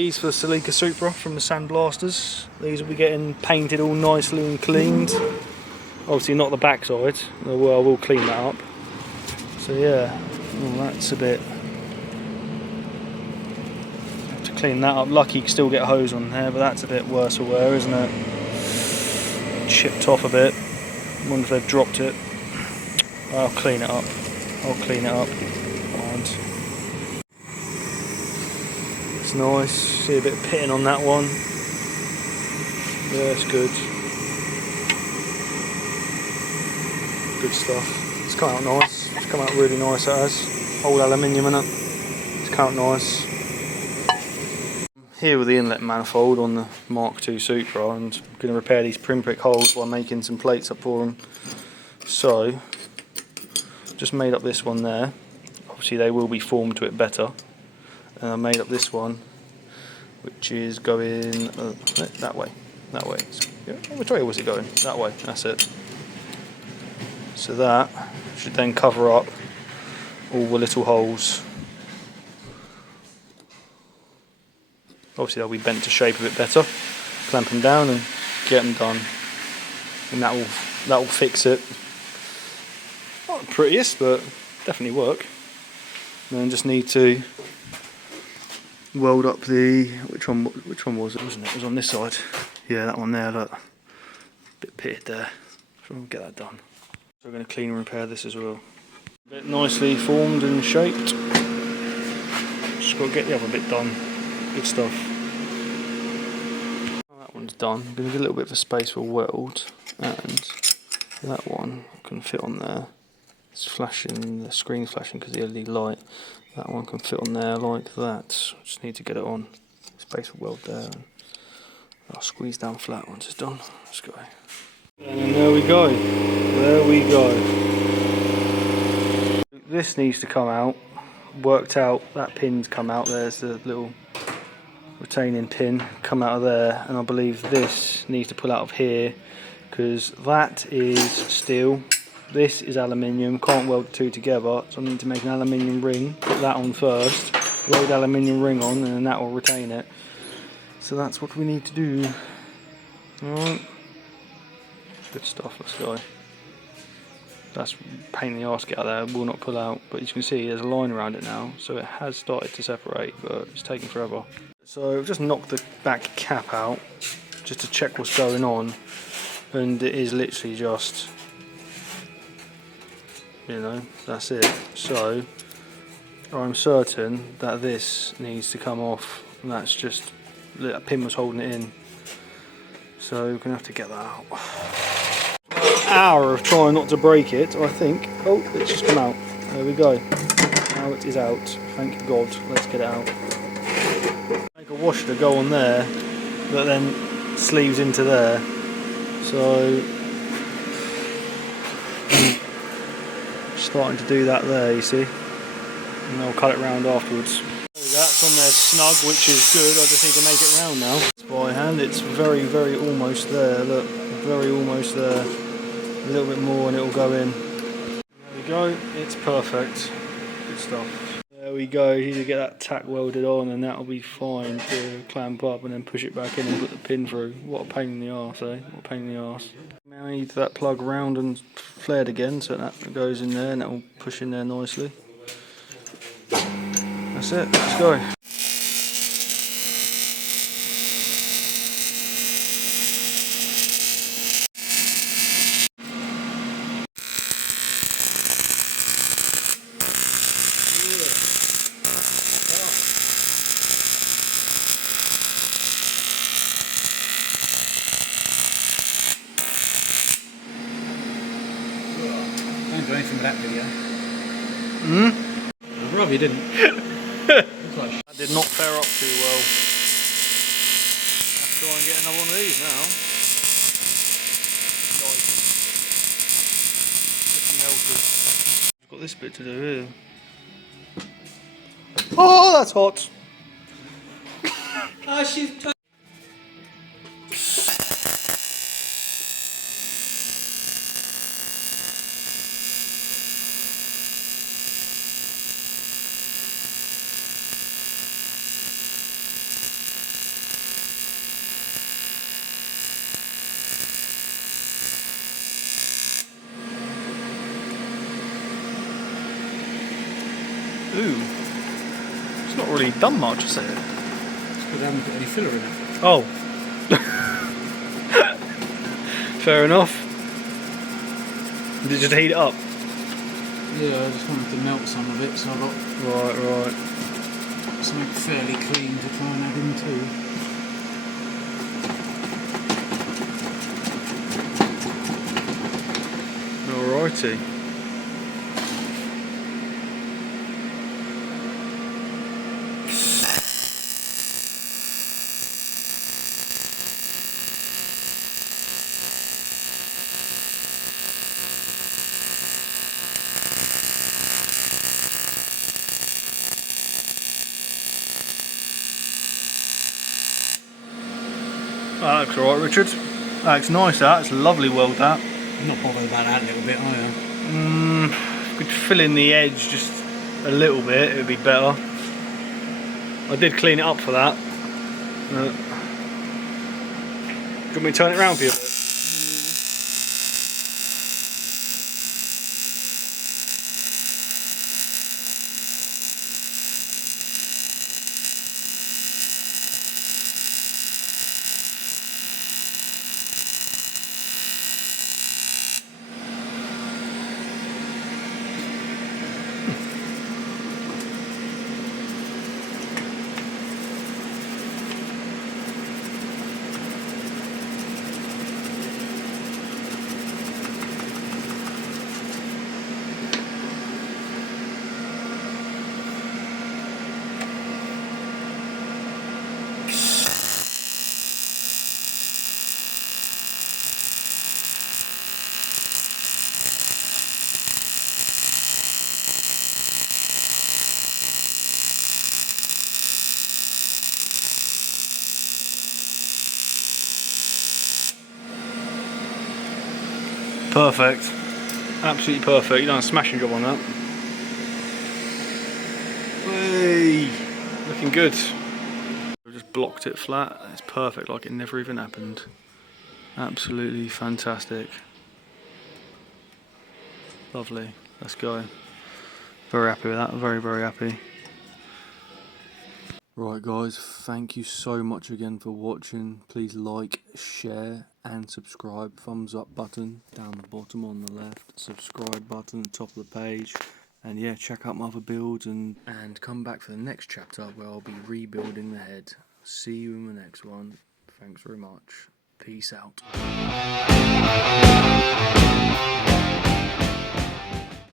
These for the Celica Supra from the sandblasters. These will be getting painted all nicely and cleaned. Obviously not the backside, well, I will clean that up. So yeah, that's a bit... have to clean that up. Lucky you can still get hose on there, but that's a bit worse for wear, isn't it? Chipped off a bit. I wonder if they've dropped it. I'll clean it up. I'll clean it up. And it's nice. See a bit of pitting on that one. Yeah, it's good. Good stuff. It's come out nice. It's come out really nice, it has. Old aluminium in it. It's come out nice. Here with the inlet manifold on the Mk2 SUPRA, and I'm going to repair these pinprick holes while making some plates up for them. So, just made up this one there. Obviously they will be formed to it better. And I made up this one, which is going that way. That way. Yeah, which way was it going? That way. That's it. So that should then cover up all the little holes. Obviously they'll be bent to shape a bit better. Clamp them down and get them done. And that will fix it. Not the prettiest, but definitely work. And then just need to weld up the which one was it? Wasn't it? It was on this side. Yeah, that one there. Look, a bit pitted there. So we'll get that done. So we're going to clean and repair this as well. A bit nicely formed and shaped. Just got to get the other bit done. Good stuff. That one's done. I'm going to get a little bit of a space for weld, and that one can fit on there. It's flashing, the screen's flashing because the LED light. That one can fit on there like that. Just need to get it on. Space for weld there. And I'll squeeze down flat once it's done. Let's go. And there we go. There we go. This needs to come out. Worked out. That pin's come out. There's the little retaining pin come out of there, and I believe this needs to pull out of here because that is steel. This is aluminium. Can't weld the two together, so I need to make an aluminium ring. Put that on first. Weld the aluminium ring on, and then that will retain it. So that's what we need to do. Alright. Good stuff, let's go. That's a pain in the arse to get out there, it will not pull out, but as you can see there's a line around it now, so it has started to separate, but it's taking forever. So I've just knocked the back cap out, just to check what's going on, and it is literally just, you know, that's it. So I'm certain that this needs to come off, and that's just, that pin was holding it in. So we're going to have to get that out. An hour of trying not to break it, I think. Oh, it's just come out. There we go. Now it is out. Thank God. Let's get it out. Make a washer to go on there, but then sleeves into there. So starting to do that there, you see. And I'll cut it round afterwards. That's on there snug, which is good. I just need to make it round now. It's by hand. It's very, very almost there. Look, very almost there. A little bit more and it will go in. There we go. It's perfect. Good stuff. There we go. You need to get that tack welded on, and that will be fine to clamp up and then push it back in and put the pin through. What a pain in the arse, eh? What a pain in the arse. Now I need that plug round and flared again, so that goes in there and that will push in there nicely. That's it, let's go. Don't do anything with that video. Rob, you didn't. That did not fare up too well. Let's try and get another one of these now. Just melted. I've got this bit to do here. Oh, that's hot. Oh, she's... Ooh. It's not really done much, is it? It's because I haven't put any filler in it. Oh. Fair enough. Did you just heat it up? Yeah, I just wanted to melt some of it, so I got Right. something fairly clean to try and add in too. Alrighty. That looks alright, Richard. That looks nice, that's lovely weld that. I'm not bothered about that little bit, are you? If we could fill in the edge just a little bit, it would be better. I did clean it up for that. Do you want me to turn it around for you? Perfect. Absolutely perfect. You've done a smashing job on that. Hey, looking good. I just blocked it flat. It's perfect, like it never even happened. Absolutely fantastic. Lovely. Let's go. Very happy with that. Very happy. Right guys, thank you so much again for watching. Please like, share and subscribe. Thumbs up button down the bottom on the left. Subscribe button at the top of the page. And yeah, check out my other builds and come back for the next chapter where I'll be rebuilding the head. See you in the next one. Thanks very much. Peace out.